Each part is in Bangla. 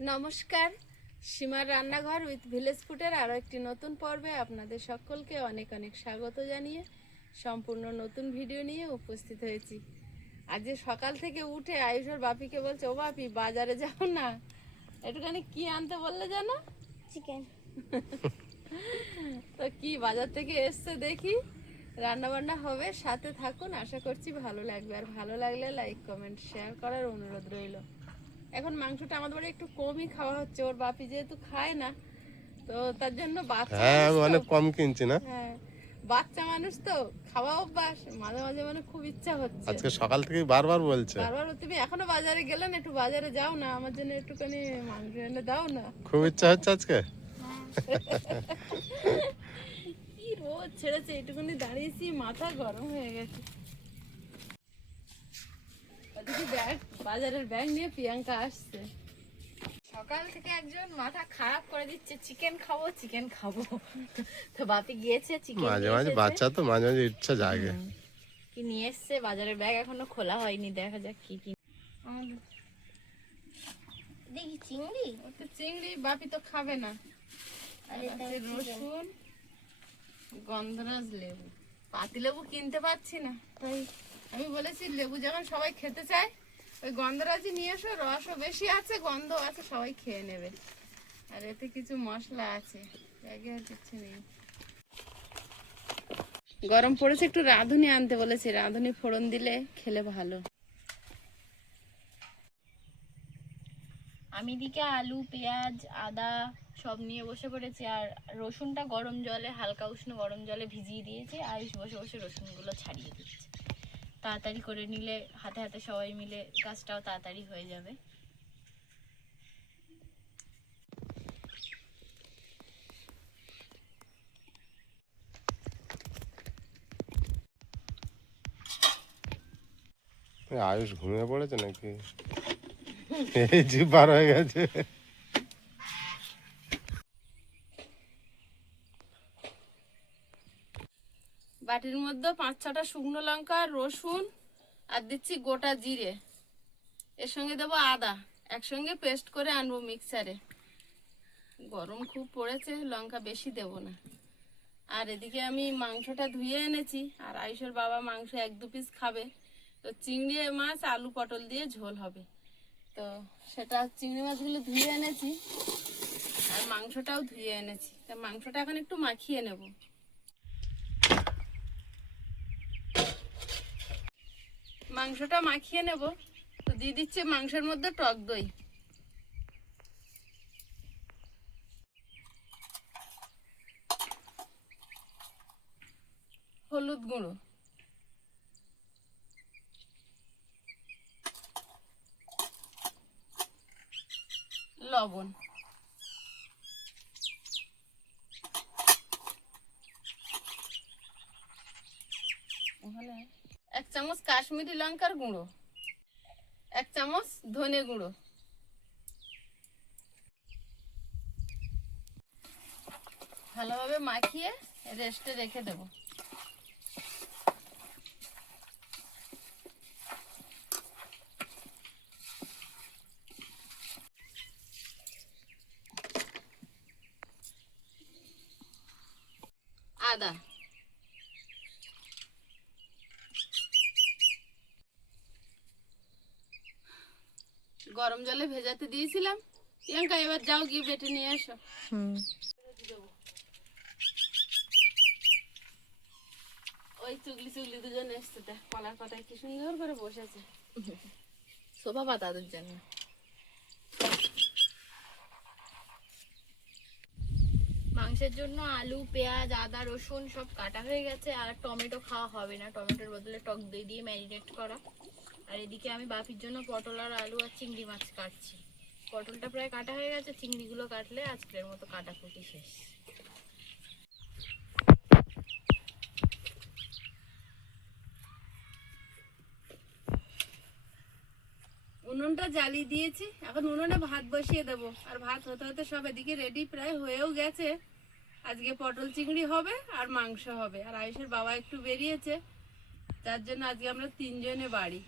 নমস্কার, সীমার রান্নাঘর উইথ ভিলেজ ফুডের আরও একটি নতুন পর্বে আপনাদের সকলকে অনেক অনেক স্বাগত জানিয়ে সম্পূর্ণ নতুন ভিডিও নিয়ে উপস্থিত হয়েছি। আজকে সকাল থেকে উঠে আয়ুষর বাপিকে বলছে, ও বাপি বাজারে যাও না, একটুখানি কি আনতে বললে জানো? চিকেন। তো কি বাজার থেকে এসছে দেখি, রান্না বান্না হবে, সাথে থাকুন, আশা করছি ভালো লাগবে। আর ভালো লাগলে লাইক কমেন্ট শেয়ার করার অনুরোধ রইল। এখন মাংসটা আমাদের বাড়ি একটু কমই খাওয়া হচ্ছে, ওর বাপি যেহেতু খায় না, তো তার জন্য বাচ্চা মানুষ আমি তো, অনেক কম কিনছি না। হ্যাঁ বাচ্চা মানুষ তো খাওয়া অভ্যাস, মাঝে মাঝে মানে খুব ইচ্ছা হচ্ছে। আজকে সকাল থেকে বারবার বলছে, বারবার তুমি এখনো বাজারে গেলে না, একটু বাজারে যাও না, আমার জন্য একটুখানি মাংস এনে দাও না। খুব ইচ্ছা হচ্ছে আজকে। কি রোদ ছেড়েছে, একটুখানি দাঁড়িয়েছি, মাথা গরম হয়ে গেছে। ওদিকে ব্যাগ, বাজারের ব্যাগ নিয়ে প্রিয়াঙ্কা আসছে। সকাল থেকে একজন মাথা খারাপ করে দিচ্ছে, চিকেন খাবো চিকেন খাবো। তো বাপি গিয়েছে চিকেন মাঝে মাঝে বাচ্চা তো মাঝে মাঝে ইচ্ছা জাগে। কি নিয়ে এসছে, বাজারের ব্যাগ এখনো খোলা হয়নি, দেখা যাক কি কি। দেখি চিংড়ি, ওতে চিংড়ি বাপি তো খাবে না। আর এটা আছে রসুন, গন্ধরাজ লেবু, পাতি লেবু কিনতে পাচ্ছি না, তাই আমি বলেছি লেবু যখন সবাই খেতে চায় ওই গন্ধরাজই নিয়ে এসো, রসও বেশি আছে, গন্ধ আছে, সবাই খেয়ে নেবে। আর এতে কিছু মশলা আছে, ব্যাগে আর কিছু নেই। গরম পড়েছে, একটু রাঁধুনি আনতে বলেছি, রাঁধুনি ফোড়ন দিলে খেলে ভালো। আমি দিকে আলু পেঁয়াজ আদা সব নিয়ে বসে পড়েছি। আর রসুনটা গরম জলে, হালকা উষ্ণ গরম জলে ভিজিয়ে দিয়েছি। আয়ুষ বসে বসে রসুনগুলো ছাড়িয়ে দিচ্ছে। তাড়াতাড়ি করে নিলে হাতে হাতে সবাই মিলে কাজটাও তাড়াতাড়ি হয়ে যাবে। আয়ুষ ঘুমিয়ে পড়েছে নাকি? এই জিভ বার হয়ে গেছে। বাটির মধ্যে 5-6টা শুকনো লঙ্কা, রসুন আর দিচ্ছি গোটা জিরে, এর সঙ্গে দেবো আদা, একসঙ্গে পেস্ট করে আনবো মিক্সারে। গরম খুব পড়েছে, লঙ্কা বেশি দেব না। আর এদিকে আমি মাংসটা ধুয়ে এনেছি, আর আয়ুষের বাবা মাংস 1-2 পিস খাবে, তো চিংড়ি মাছ আলু পটল দিয়ে ঝোল হবে। তো সেটা চিংড়ি মাছগুলো ধুয়ে এনেছি আর মাংসটাও ধুয়ে এনেছি, তা মাংসটা এখন একটু মাখিয়ে নেব। মাংসটা মাখিয়ে নেব, তো দিয়ে দিচ্ছে মাংসের মধ্যে টক দই, হলুদ গুঁড়ো, লবণ, ওখানে 1 চামচ কাশ্মীরি লঙ্কার গুঁড়ো, 1 চামচ ধনে গুঁড়ো, ভালোভাবে মাখিয়ে রেস্টে রেখে দেব। আদা, গরম জলে ভেজাতে দিয়েছিলাম। প্রিয়াঙ্কা এবার যাও গিয়ে বেটে নিয়ে এসো। ওই চুগলি চুগলি দুজন এসছে, দেখ কলার পাতায় কি সুন্দর করে বসেছে, শোভা পাতা তাদের জন্য। মাংসের জন্য আলু পেঁয়াজ আদা রসুন সব কাটা হয়ে গেছে। আর টমেটো খাওয়া হবে না, টমেটোর বদলে টক দই দিয়ে ম্যারিনেট করা। আর এদিকে আমি বাপির জন্য পটল আর আলু আর চিংড়ি মাছ কাটছি। পটলটা প্রায় কাটা হয়ে গেছে, চিংড়িগুলো কাটলে আজকের মতো কাটাকুটি শেষ। উনুনটা জ্বালিয়ে দিয়েছি, এখন উনুনে ভাত বসিয়ে দেবো। আর ভাত হতে হতে সব এদিকে রেডি প্রায় হয়েও গেছে। আজকে পটল চিংড়ি হবে আর মাংস হবে। আর আয়ুষের বাবা একটু বেরিয়েছে, তার জন্য আজকে আমরা 3 জনে বাড়ি।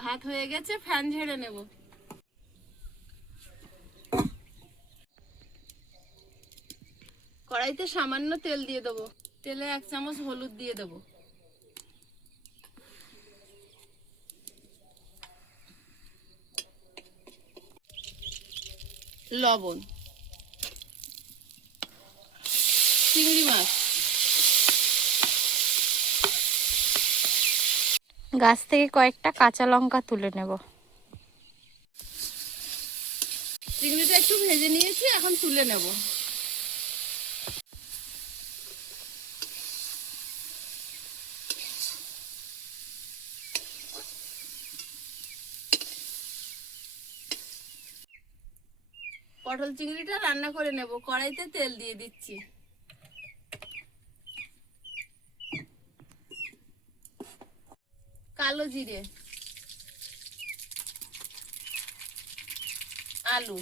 ভাত হয়ে গেছে, ফ্যান ঝেড়ে নেব। কড়াইতে সামান্য তেল দিয়ে দেবো। তেলে 1 চামচ হলুদ দিয়ে দেবো। লবণ, চিংড়ি মাছ, গাছ থেকে কয়েকটা কাঁচা লঙ্কা তুলে নেব। চিংড়িটা একটু ভেজে নিয়েছি, এখন তুলে নেব। পটল চিংড়িটা রান্না করে নেব। কড়াইতে তেল দিয়ে দিচ্ছি। কালো জিরে, আলু,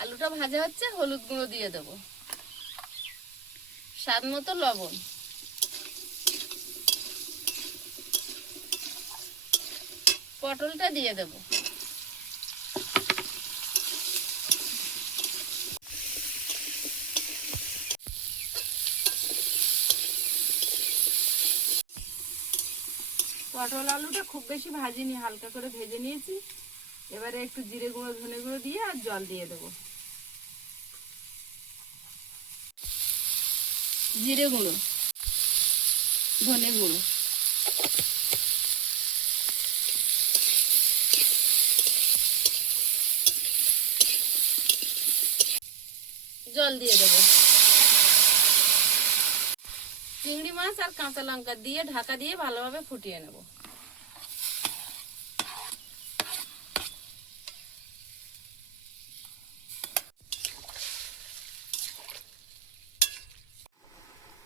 আলুটা ভাজা হচ্ছে, হলুদ গুঁড়ো দিয়ে দেবো, স্বাদ মতো লবণ, পটলটা দিয়ে দেবো। পটল আলুটা খুব বেশি ভাজিনি, হালকা করে ভেজে নিয়েছি। এবারে একটু জিরে গুঁড়ো, ধনে গুঁড়ো দিয়ে আর জল দিয়ে দেবো। জিরে গুঁড়ো, ধনে গুঁড়ো, জল দিয়ে দেবো। চিংড়ি মাছ আর কাঁচা লঙ্কা দিয়ে ঢাকা দিয়ে ভালোভাবে ফুটিয়ে নেব।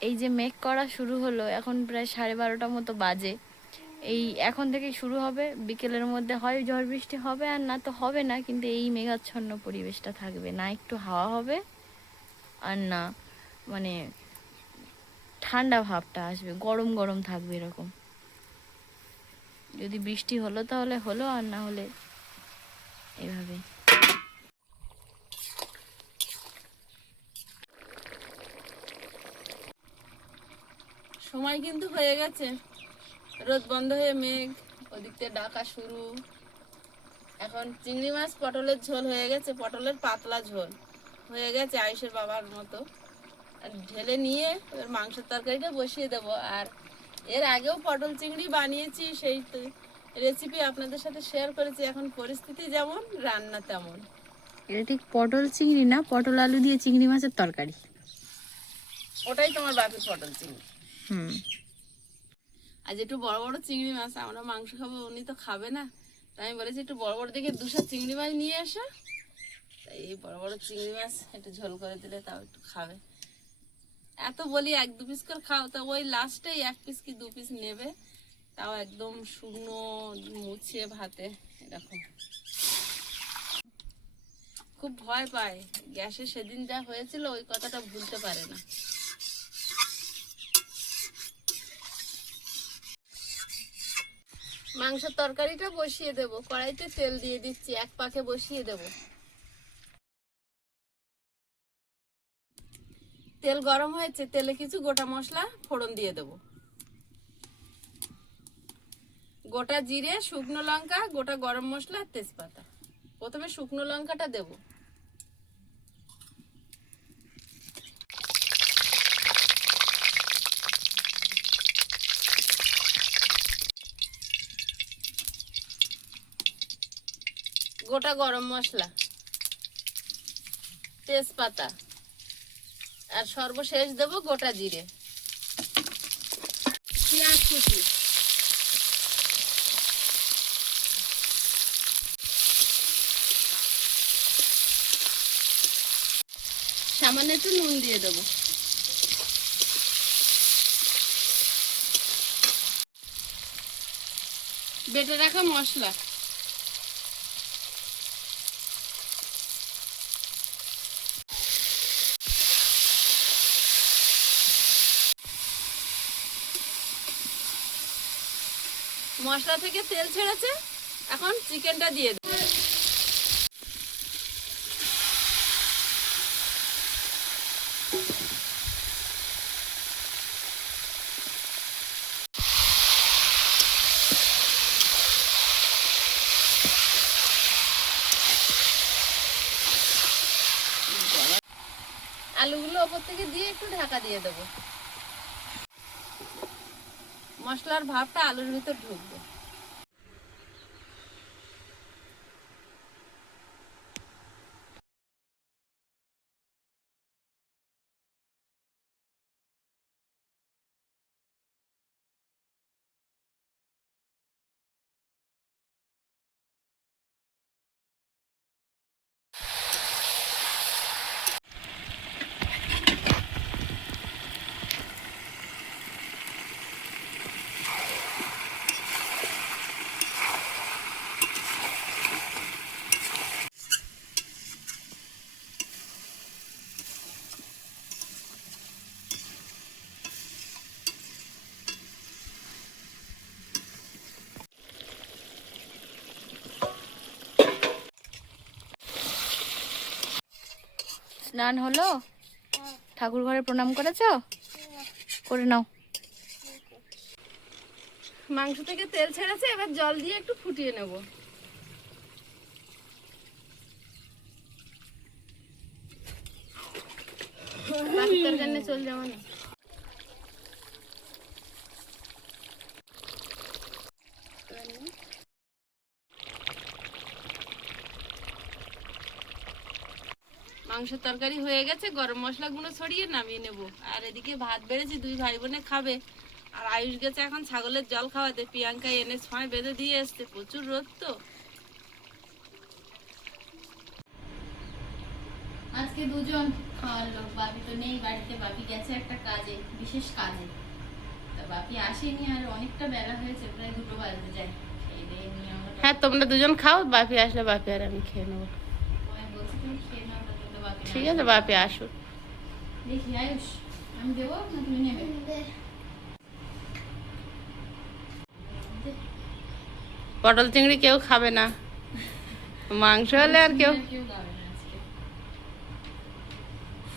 এই যে মেঘ করা শুরু হলো, এখন প্রায় 12:30 মতো বাজে। এই এখন থেকে শুরু হবে, বিকেলের মধ্যে হয় ঝড় বৃষ্টি হবে আর না তো হবে না, কিন্তু এই মেঘাচ্ছন্ন পরিবেশটা থাকবে না। একটু হাওয়া হবে আর না মানে ঠান্ডা ভাবটা আসবে, গরম গরম থাকবে এরকম। যদি বৃষ্টি হলো তাহলে হলো, আর না হলে এভাবে। সময় কিন্তু হয়ে গেছে, রোদ বন্ধ হয়ে মেঘ, ওদিক থেকে ডাকা শুরু। এখন চিংড়ি মাছ পটলের ঝোল হয়ে গেছে, পটলের পাতলা ঝোল হয়ে গেছে আয়ুষের বাবার মতো। আর ঢেলে নিয়ে এবার মাংসের তরকারিটা বসিয়ে দেবো। আর এর আগেও পটল চিংড়ি বানিয়েছি, সেই রেসিপি আপনাদের সাথে শেয়ার করেছি। এখন পরিস্থিতি যেমন, রান্না তেমন। এটা ঠিক পটল চিংড়ি না, পটল আলু দিয়ে চিংড়ি মাছের তরকারি। ওটাই তোমার বাপের পটল চিংড়ি। হুম। আজ একটু বড় বড় চিংড়ি মাছ, আমরা মাংস খাবো, উনি তো খাবে না, তাই আমি বলেছি একটু বড় বড় দেখে 200 চিংড়ি মাছ নিয়ে আসা। তাই এই বড় বড় চিংড়ি মাছ একটু ঝোল করে দিলে তাও একটু খাবে। এত বলি 1-2 পিস করে খাও, তা ওই লাস্টে 1 পিস কি 2 পিস নেবে, তাও একদম শুকনো মুছিয়ে ভাতে। এরকম খুব ভয় পায়, গ্যাসে সেদিন যা হয়েছিল ওই কথাটা ভুলতে পারে না। মাংসের তরকারিটা বসিয়ে দেবো। কড়াইতে তেল দিয়ে দিচ্ছি, 1 পাকে বসিয়ে দেবো। তেল গরম হয়েছে, তেলে কিছু গোটা মশলা ফোড়ন দিয়ে দেবো। গোটা জিরে, শুকনো লঙ্কা, গোটা গরম মশলা, তেজপাতা। প্রথমে শুকনো লঙ্কাটা দেবো। গোটা গরম মশলা, তেজপাতা, আর সর্বশেষ দেবো গোটা জিরে, পেঁয়াজ কুচি, সামান্য একটু নুন দিয়ে দেবো। বেটে রাখা মশলা, মশলা থেকে তেল ছেড়েছে, এখন চিকেনটা দিয়ে দেবো। আলুগুলো ওপর থেকে দিয়ে একটু ঢাকা দিয়ে দেবো, মশলার ভাবটা আলুর ভিতর ঢুকবে। স্নান হলো? ঠাকুর ঘরে প্রণাম করেছো? করে নাও। মাংস থেকে তেল ছেড়েছে, এবার জল দিয়ে একটু ফুটিয়ে নেব। বাকি তরকারি চল যাবো না। মাংসের তরকারি হয়ে গেছে, গরম মশলা গুঁড়ো ছড়িয়ে নামিয়ে নেব। আর এদিকে ভাত বেড়েছি, 2 ভাই বোনে খাবে। আর আয়ুষ গেছে এখন ছাগলের জল খাওয়াতে, প্রিয়াঙ্কা এনে ছয় বেঁধে দিয়ে এসছে, প্রচুর রোদ তো। আজকে দুজন খাওয়ার লোক, বাপি তো নেই বাড়িতে, বাপি গেছে একটা কাজে, বিশেষ কাজে। তা বাপি আসেনি, আর অনেকটা বেলা হয়েছে, প্রায় 2টো বাজতে যায়। খেয়ে দিয়ে নিয়ে আমরা হ্যাঁ, তোমরা দুজন খাও, বাপি আসলে বাপি আর আমি খেয়ে নেবো। তোমায় বলছি তুমি খেয়ে নাও, তো বাপি ঠিক আছে, বাপি আসুক। দেখি আয়ুষ, আমি দেবো না তুমি নেবে? পটল চিংড়ি কেউ খাবে না, মাংস হলে আর কেউ। কেউ খাবে না আজকে।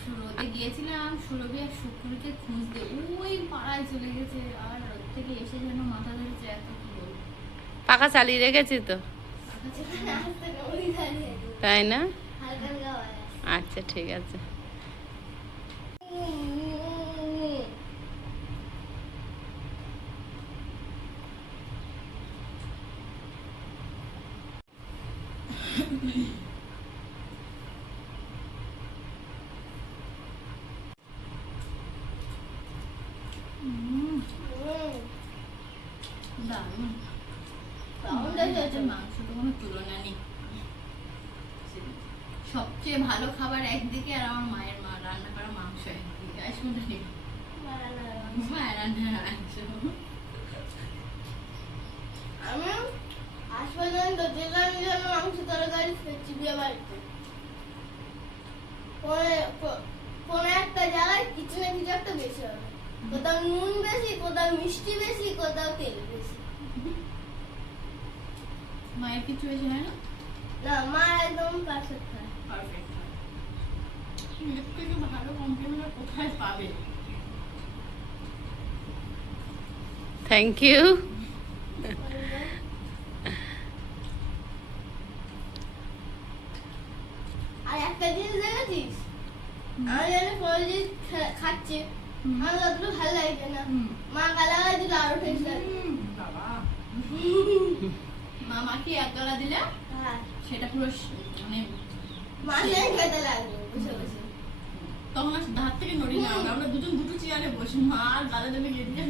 সুরতে গিয়েছিলাম, সুরভি আর শুক্রকে খুঁজতে, ওই পাড়ায় চলে গেছে। আর রোদ থেকে এসে যেন মাথা ধরেছে, এত কি বলবো। পাখা চালিয়ে রেখেছি তো, তাই না? আচ্ছা, ঠিক আছে। দারুণ। মাংস তো কোনো তুলনা নেই। সবচেয়ে ভালো খাবার একদিকে, আর আমার মায়ের রান্না করা মাংস একদিকে। আর শুনতে নেই মায়ের রান্নার মাংস। আমি আজ পর্যন্ত যেলাম মাংস তরকারি খেয়েছি বিয়ে বাড়িতে, কোনো একটা জায়গায় কিছু না কিছু একটা বেশি হবে। কোথাও নুন বেশি, কোথাও মিষ্টি বেশি, কোথাও তেল বেশি। মায়ের কিছু বেশি হয় না? না, মা একদম পারফেক্ট হয়। পারফেক্ট হয়। এর থেকে ভালো কমপ্লিমেন্ট কোথায় পাবে? Thank you. আর একটা জিনিস দেখেছিস, আমি যেন কোনো জিনিস খাচ্ছি, আমার যতটুকু ভালো লাগছে না, মা গালাগালি দিলে আরো টেস্ট লাগে। বাবা, মা মাকে এক গলা দিলে হ্যাঁ, সেটা পুরো মানে মা যেন খেতে লাগবে বসে বসে। তখন আর ধার থেকে নড়ি না, আমরা দুজন দুটো চেয়ারে বসি, মা আর গালা দেবে গিয়ে দিয়ে